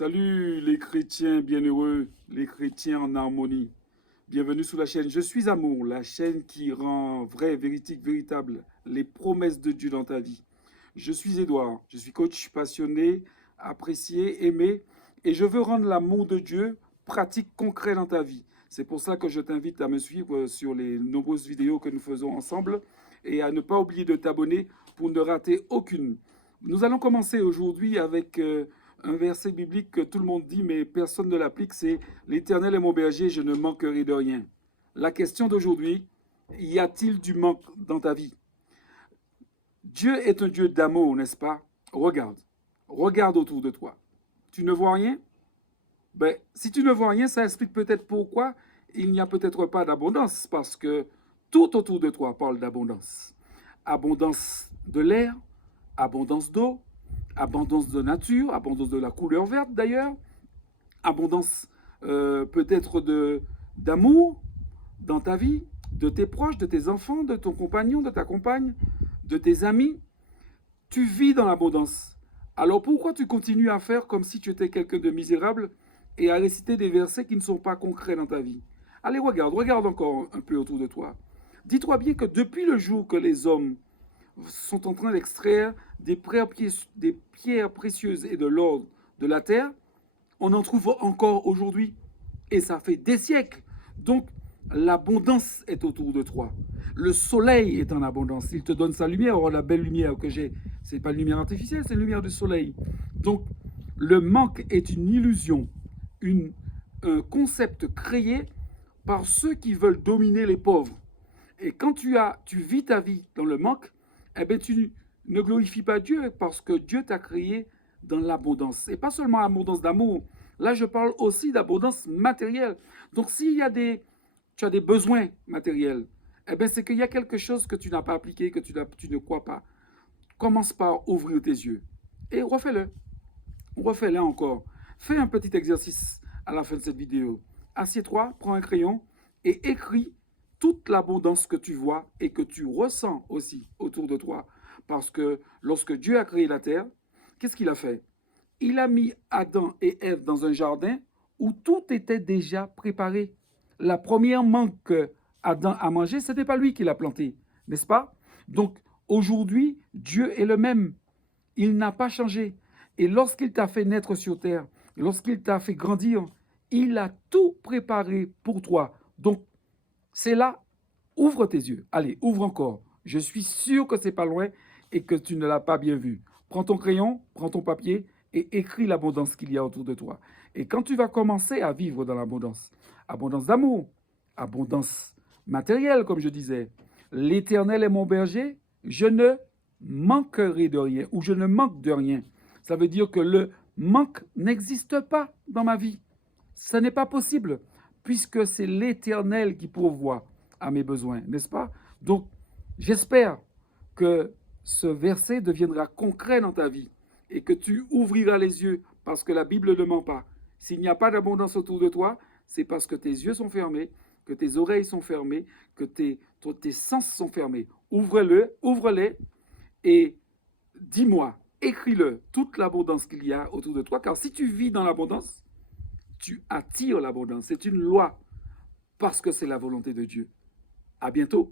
Salut les chrétiens bienheureux, les chrétiens en harmonie. Bienvenue sur la chaîne Je suis Amour, la chaîne qui rend vrai, véridique, véritable les promesses de Dieu dans ta vie. Je suis Édouard, je suis coach passionné, apprécié, aimé, et je veux rendre l'amour de Dieu pratique, concret dans ta vie. C'est pour ça que je t'invite à me suivre sur les nombreuses vidéos que nous faisons ensemble et à ne pas oublier de t'abonner pour ne rater aucune. Nous allons commencer aujourd'hui avec un verset biblique que tout le monde dit, mais personne ne l'applique, c'est «L'Éternel est mon berger, je ne manquerai de rien». La question d'aujourd'hui, y a-t-il du manque dans ta vie? Dieu est un Dieu d'amour, n'est-ce pas? Regarde autour de toi. Tu ne vois rien? Ben, si tu ne vois rien, ça explique peut-être pourquoi il n'y a peut-être pas d'abondance, parce que tout autour de toi parle d'abondance. Abondance de l'air, abondance d'eau, abondance de nature, abondance de la couleur verte d'ailleurs, abondance peut-être d'amour dans ta vie, de tes proches, de tes enfants, de ton compagnon, de ta compagne, de tes amis. Tu vis dans l'abondance. Alors pourquoi tu continues à faire comme si tu étais quelqu'un de misérable et à réciter des versets qui ne sont pas concrets dans ta vie? Allez, regarde encore un peu autour de toi. Dis-toi bien que depuis le jour que les hommes sont en train d'extraire des pierres précieuses et de l'or de la terre, on en trouve encore aujourd'hui. Et ça fait des siècles. Donc, l'abondance est autour de toi. Le soleil est en abondance. Il te donne sa lumière. Or, la belle lumière que j'ai, ce n'est pas une lumière artificielle, c'est une lumière du soleil. Donc, le manque est une illusion, un concept créé par ceux qui veulent dominer les pauvres. Et quand tu vis ta vie dans le manque, eh bien, tu ne glorifies pas Dieu parce que Dieu t'a créé dans l'abondance. Et pas seulement l'abondance d'amour. Là, je parle aussi d'abondance matérielle. Donc, tu as des besoins matériels, eh bien, c'est qu'il y a quelque chose que tu n'as pas appliqué, que tu ne crois pas. Commence par ouvrir tes yeux et refais-le. Refais-le encore. Fais un petit exercice à la fin de cette vidéo. Assieds-toi, prends un crayon et écris toute l'abondance que tu vois et que tu ressens aussi autour de toi. Parce que lorsque Dieu a créé la terre, qu'est-ce qu'il a fait? Il a mis Adam et Ève dans un jardin où tout était déjà préparé. La première mangue que Adam a mangée, ce n'était pas lui qui l'a plantée, n'est-ce pas? Donc aujourd'hui, Dieu est le même. Il n'a pas changé. Et lorsqu'il t'a fait naître sur terre, lorsqu'il t'a fait grandir, il a tout préparé pour toi. Donc, c'est là, ouvre tes yeux. Allez, ouvre encore. Je suis sûr que c'est pas loin et que tu ne l'as pas bien vu. Prends ton crayon, prends ton papier et écris l'abondance qu'il y a autour de toi. Et quand tu vas commencer à vivre dans l'abondance, abondance d'amour, abondance matérielle, comme je disais, l'Éternel est mon berger, je ne manquerai de rien ou je ne manque de rien. Ça veut dire que le manque n'existe pas dans ma vie. Ce n'est pas possible puisque c'est l'Éternel qui pourvoit à mes besoins, n'est-ce pas? Donc, j'espère que ce verset deviendra concret dans ta vie et que tu ouvriras les yeux parce que la Bible ne ment pas. S'il n'y a pas d'abondance autour de toi, c'est parce que tes yeux sont fermés, que tes oreilles sont fermées, que tes sens sont fermés. Ouvre-les et dis-moi, écris-le, toute l'abondance qu'il y a autour de toi, car si tu vis dans l'abondance, tu attires l'abondance. C'est une loi parce que c'est la volonté de Dieu. À bientôt.